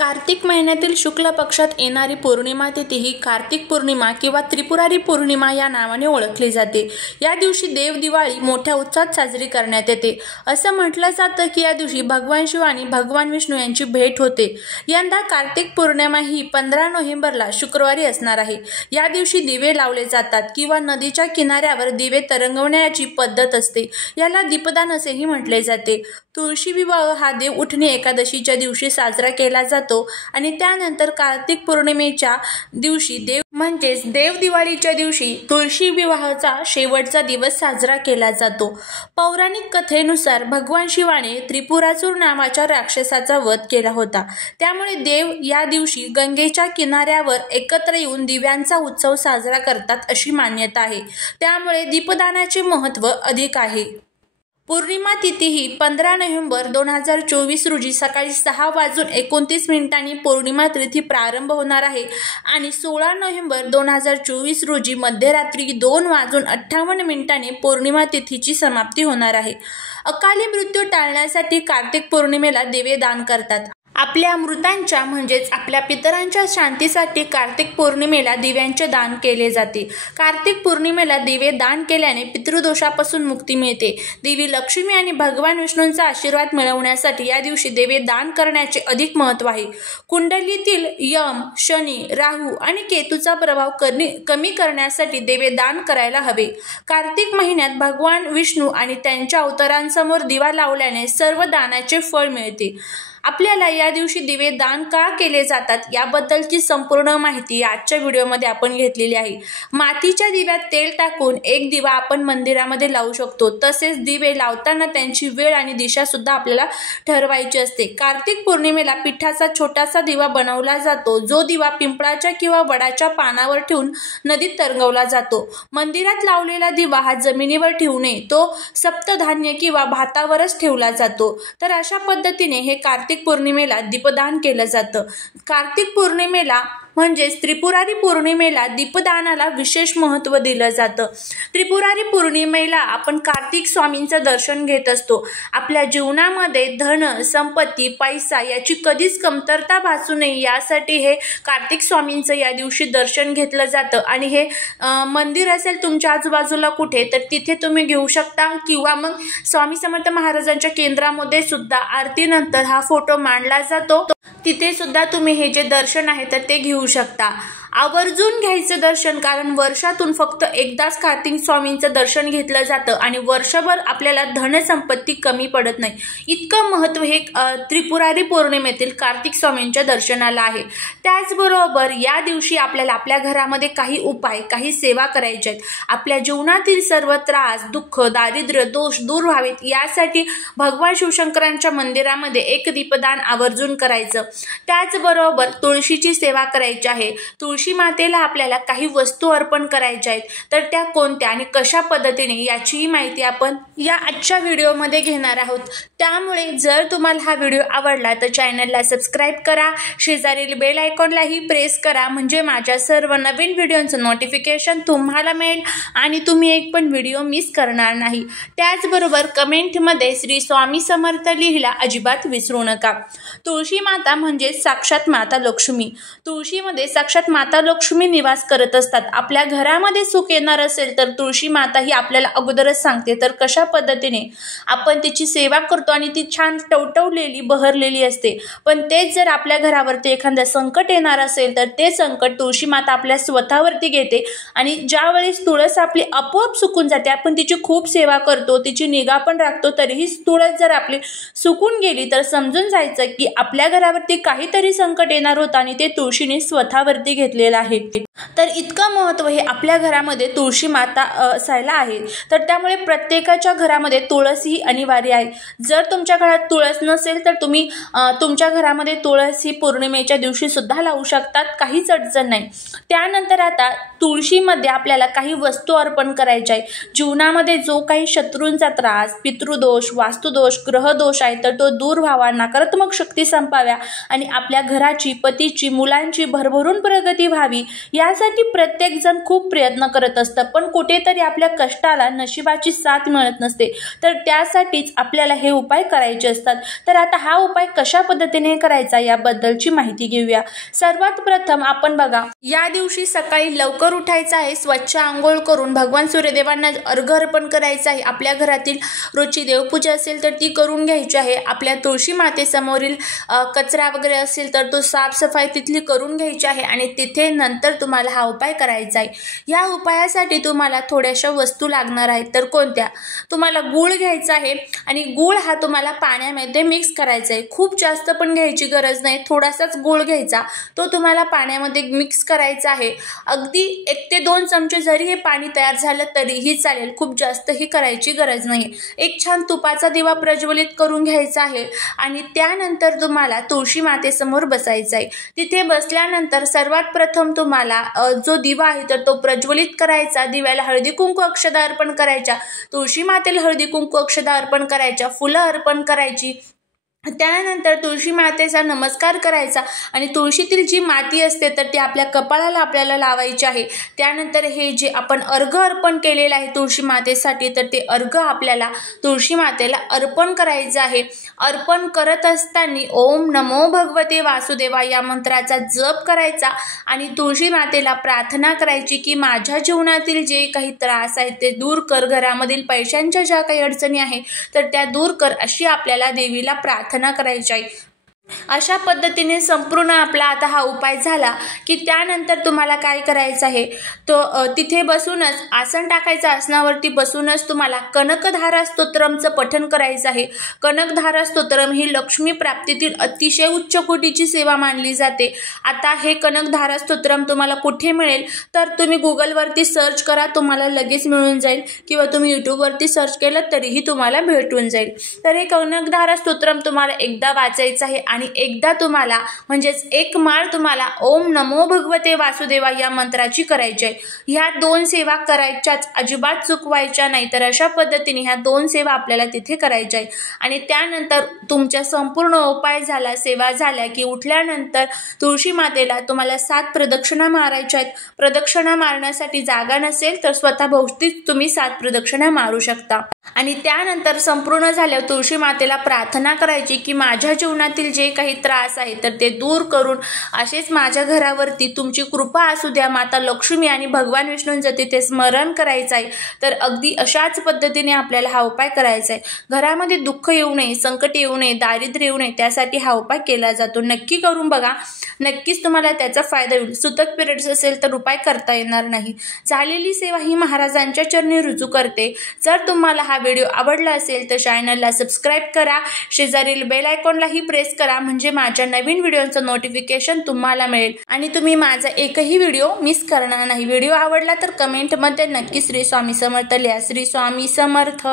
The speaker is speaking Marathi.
कार्तिक महिन्यातील शुक्ल पक्षात येणारी पौर्णिमा तिथी ही कार्तिक पौर्णिमा किंवा त्रिपुरारी पौर्णिमा या नावाने ओळखली जाते। या दिवशी देव दिवाळी मोठ्या उत्साहात साजरी करण्यात येते। असं म्हटलं जातं की या दिवशी भगवान शिव आणि भगवान विष्णू यांची भेट होते। यंदा कार्तिक पौर्णिमा ही 15 नोव्हेंबरला शुक्रवारी असणार आहे। या दिवशी दिवे लावले जातात किंवा नदीच्या किनाऱ्यावर दिवे तरंगवण्याची पद्धत असते। याला दीपदान असेही म्हटले जाते। तुळशी विवाह हा देव उठणे एकादशीच्या दिवशी साजरा केला जातो आणि त्यानंतर कार्तिक पौर्णिमेच्या दिवशी देव दिवाळीच्या दिवशी तुळशी विवाहाचा शेवटचा दिवस साजरा केला जातो। पौराणिक कथेनुसार भगवान शिवाने त्रिपुरासूर नावाच्या राक्षसाचा वध केला होता। त्यामुळे देव या दिवशी गंगेच्या किनाऱ्यावर एकत्र येऊन दिव्यांचा उत्सव साजरा करतात अशी मान्यता आहे। त्यामुळे दीपदानाचे महत्त्व अधिक आहे। पौर्णिमा तिथी ही 15 नोव्हेंबर 2024 रोजी सकाळी 6:29 पौर्णिमा तिथी प्रारंभ होणार आहे आणि 16 नोव्हेंबर 2024 रोजी मध्यरात्री 2:58 पौर्णिमा तिथीची समाप्ती होणार आहे। अकाली मृत्यू टाळण्यासाठी कार्तिक पौर्णिमेला दिवे दान करतात। आपल्या मृतांच्या म्हणजेच आपल्या पितरांच्या शांतीसाठी कार्तिक पौर्णिमेला दिव्यांचे दान केले जाते। कार्तिक पौर्णिमेला दिवे दान केल्याने पितृदोषापासून मुक्ती मिळते। देवी लक्ष्मी आणि भगवान विष्णूंचा आशीर्वाद मिळवण्यासाठी या दिवशी दिवे दान करण्याचे अधिक महत्त्व आहे। कुंडलीतील यम, शनी, राहू आणि केतूचा प्रभाव कमी करण्यासाठी दिवे दान करायला हवे। कार्तिक महिन्यात भगवान विष्णू आणि त्यांच्या अवतारांसमोर दिवा लावल्याने सर्व दानाचे फळ मिळते। आपल्याला या दिवशी दिवे दान का केले जातात याबद्दलची संपूर्ण माहिती आजच्या व्हिडिओमध्ये आपण घेतलेली आहे। मातीच्या दिव्यात तेल टाकून एक दिवा आपण मंदिरामध्ये लावू शकतो। तसेच दिवे लावताना त्यांची वेळ आणि दिशा सुद्धा आपल्याला ठरवायची असते। कार्तिक पौर्णिमेला पिठाचा छोटासा दिवा बनवला जातो, जो दिवा पिंपळाच्या किंवा वडाच्या पानावर ठेवून नदीत तरंगवला जातो। मंदिरात लावलेला दिवा हा जमिनीवर ठेवू नये, तो सप्तधान्य किंवा भातावरच ठेवला जातो। तर अशा पद्धतीने हे कार्तिक पौर्णिमेला दीपदान केलं जातं। कार्तिक पौर्णिमेला म्हणजेच त्रिपुरारी पौर्णिमेला दीपदानाला विशेष महत्त्व दिलं जातं। त्रिपुरारी पौर्णिमेला आपण कार्तिक स्वामींचं दर्शन घेत असतो। आपल्या जीवनामध्ये धन, संपत्ती, पैसा याची कधीच कमतरता भासू नये यासाठी हे कार्तिक स्वामींचं या दिवशी दर्शन घेतलं जातं आणि हे मंदिर असेल तुमच्या आजूबाजूला कुठे तर तिथे तुम्ही घेऊ शकता किंवा मग स्वामी समर्थ महाराजांच्या केंद्रामध्ये सुद्धा आरतीनंतर हा फोटो मांडला जातो, तिथे सुद्धा तुम्ही हे जे दर्शन आहे तर ते घेऊ शकता। आवर्जून घ्यायचं दर्शन, कारण वर्षातून फक्त एकदाच कार्तिक स्वामींचं दर्शन घेतलं जातं आणि वर्षभर आपल्याला धनसंपत्ती कमी पडत नाही। इतकं महत्त्व हे त्रिपुरारी पौर्णिमेतील कार्तिक स्वामींच्या दर्शनाला आहे। त्याचबरोबर या दिवशी आपल्याला आपल्या घरामध्ये काही उपाय, काही सेवा करायच्या आहेत। आपल्या जीवनातील सर्व त्रास, दुःख, दारिद्र्य, दोष दूर व्हावेत यासाठी भगवान शिवशंकरांच्या मंदिरामध्ये एक दीपदान आवर्जून करायचं। त्याचबरोबर तुळशीची सेवा करायची आहे। तुळशी मातेला आपल्याला काही वस्तू अर्पण करायच्या आहेत, तर त्या कोणत्या आणि कशा पद्धतीने याचीही माहिती आपण या आजच्या व्हिडिओमध्ये घेणार आहोत। त्यामुळे जर तुम्हाला हा व्हिडिओ आवडला तर चॅनलला सबस्क्राईब करा, शेजारील बेल आयकॉनलाही प्रेस करा, म्हणजे माझ्या सर्व नवीन व्हिडिओचं नोटिफिकेशन तुम्हाला मिळेल आणि तुम्ही एक पण व्हिडिओ मिस करणार नाही। त्याचबरोबर कमेंटमध्ये श्री स्वामी समर्थ लिहिला अजिबात विसरू नका। तुळशी माता म्हणजे साक्षात माता लक्ष्मी। तुळशीमध्ये साक्षात माता लक्ष्मी निवास करत असतात। आपल्या घरामध्ये सुख येणार असेल तर तुळशी माता ही आपल्याला अगोदरच सांगते, तर कशा पद्धतीने आपण तिची सेवा करतो आणि ती छान टवटवलेली बहरलेली असते। पण तेच जर आपल्या घरावरती एखादं संकट येणार असेल तर ते संकट तुळशी माता आपल्या स्वतःवरती घेते आणि ज्या वेळेस तुळस आपली आपोआप सुकून जाते, आपण तिची खूप सेवा करतो, तिची निगा पण राखतो, तरीही तुळस जर आपली सुकून गेली तर समजून जायचं की आपल्या घरावरती काहीतरी संकट येणार होतं आणि ते तुळशीने स्वतःवरती घेतलेलं आहे। तर इतकं महत्त्व हे आपल्या घरामध्ये तुळशी माता असायला आहे। तर त्यामुळे प्रत्येकाच्या घरामध्ये तुळस ही अनिवार्य आहे। जर तुमच्या घरात तुळस नसेल तर तुम्ही तुमच्या घरामध्ये तुळस ही पौर्णिमेच्या दिवशी सुद्धा लावू शकतात, काहीच अडचण नाही। त्यानंतर आता तुळशीमध्ये आपल्याला काही वस्तू अर्पण करायच्या आहे। जीवनामध्ये जो काही शत्रूंचा त्रास, पितृदोष, वास्तुदोष, ग्रहदोष आहे तर तो दूर व्हावा, नकारात्मक शक्ती संपाव्या आणि आपल्या घराची, पतीची, मुलांची भरभरून प्रगती व्हावी यासाठी प्रत्येक जण खूप प्रयत्न करत असतं, पण कुठेतरी आपल्या कष्टाला नशिबाची साथ मिळत नसते. तर त्यासाठीच आपल्याला हे उपाय करायचे असतात. तर आता हा उपाय कशा पद्धतीने करायचा याबद्दलची माहिती घेऊया. सर्वात प्रथम आपण बघा, या दिवशी सकाळी लवकर उठायचं आहे, स्वच्छ आंघोळ करून भगवान सूर्यदेवांना अर्घ्य अर्पण करायचं आहे. आपल्या घरातील रोजची देवपूजा असेल तर ती करून घ्यायची आहे. आपल्या तुळशी मातेसमोरील कचरा वगैरे असेल तर तो साफसफाई तिथली करून घ्यायची आहे आणि तिथे नंतर तुम्हाला हा उपाय करायचा आहे. या उपायासाठी तुम्हाला थोड्याशा वस्तू लागणार आहेत. तर कोणत्या? तुम्हाला गूळ घ्यायचा आहे आणि गूळ हा तुम्हाला पाण्यामध्ये मिक्स करायचा आहे. खूप जास्त पण घ्यायची गरज नाही, थोडासाच गूळ घ्यायचा, तो तुम्हाला पाण्यामध्ये मिक्स करायचा आहे. अगदी 1 ते 2 चमचे जरी हे पाणी तयार झालं तरीही चालेल, खूप जास्तही करायची गरज नाही. एक छान तुपाचा दिवा प्रज्वलित करून घ्यायचा आहे आणि त्यानंतर तुम्हाला तुळशी मातेसमोर बसायचं आहे. तिथे बसल्यानंतर सर्वात प्रथम तुम्हाला जो दिवा आहे तर तो प्रज्वलित करायचा. दिव्याला हळदी कुंकू अक्षता अर्पण करायच्या, तुळशी मातेला हळदी कुंकू अक्षता अर्पण करायच्या, फुलं अर्पण करायची. त्यानंतर तुळशी मातेचा नमस्कार करायचा आणि तुळशीतील जी माती असते तर ती आपल्या कपाळाला आपल्याला लावायची आहे. त्यानंतर हे जे आपण अर्घ्य अर्पण केलेलं आहे तुळशी मातेसाठी तर ते अर्घ्य आपल्याला तुळशी मातेला अर्पण करायचं आहे. अर्पण करत असताना ओम नमो भगवते वासुदेवा या मंत्राचा जप करायचा आणि तुळशी मातेला प्रार्थना करायची की माझ्या जीवनातील जे काही त्रास आहेत ते दूर कर, घरामधील पैशांच्या ज्या काही अडचणी आहेत तर त्या दूर कर, अशी आपल्याला देवीला प्रार्थना करायची आहे. अशा पद्धतीने संपूर्ण आपला आता हा उपाय झाला की त्यानंतर तुम्हाला काय करायचं आहे, तो तिथे बसूनच आसन टाकायचं. आसनावरती बसूनच तुम्हाला कनकधारा स्तोत्रमचं पठण करायचं आहे. कनकधारा स्तोत्रम ही लक्ष्मी प्राप्तीतील अतिशय उच्च कोटीची सेवा मानली जाते. आता हे कनकधारा स्तोत्रम तुम्हाला कुठे मिळेल तर तुम्ही गुगलवरती सर्च करा, तुम्हाला लगेच मिळून जाईल, किंवा तुम्ही यूट्यूबवरती सर्च केलं तरीही तुम्हाला भेटून जाईल. तर हे कनकधारा स्तोत्रम तुम्हाला एकदा वाचायचं आहे आणि एकदा तुम्हाला म्हणजेच एक माळ तुम्हाला ओम नमो भगवते वासुदेवा या मंत्राची करायची आहे. ह्या 2 सेवा करायच्याच, अजिबात चुकवायच्या नाही. तर अशा पद्धतीने ह्या 2 सेवा आपल्याला तिथे करायच्या आहेत आणि त्यानंतर तुमच्या संपूर्ण उपाय झाला, सेवा झाल्या की उठल्यानंतर तुळशी मातेला तुम्हाला 7 प्रदक्षिणा मारायच्या आहेत. प्रदक्षिणा मारण्यासाठी जागा नसेल तर स्वतःभोवतीच तुम्ही 7 प्रदक्षिणा मारू शकता आणि त्यानंतर संपूर्ण झाल्यावर तुळशी मातेला प्रार्थना करायची की माझ्या जीवनातील जे काही त्रास आहे तर ते दूर करून असेच माझ्या घरावरती तुमची कृपा असू द्या. माता लक्ष्मी आणि भगवान विष्णूंचं तिथे स्मरण करायचं आहे. तर अगदी अशाच पद्धतीने आपल्याला हा उपाय करायचा आहे. घरामध्ये दुःख येऊ नये, संकट येऊ नये, दारिद्र्य येऊ नये त्यासाठी हा उपाय केला जातो. नक्की करून बघा, नक्कीच तुम्हाला त्याचा फायदा होईल. सुतक पिरियड्स असेल तर उपाय करता येणार नाही. झालेली सेवा ही महाराजांच्या चरणी रुजू करते. जर तुम्हाला हा व्हिडिओ आवडला असेल तर चॅनलला सबस्क्राईब करा, शेजारील बेल आयकॉनलाही प्रेस करा, म्हणजे माझ्या नवीन व्हिडिओचं नोटिफिकेशन तुम्हाला मिळेल आणि तुम्ही माझा एकही व्हिडिओ मिस करणार नाही. व्हिडिओ आवडला तर कमेंटमध्ये नक्की श्री स्वामी समर्थ लिहा. श्री स्वामी समर्थ.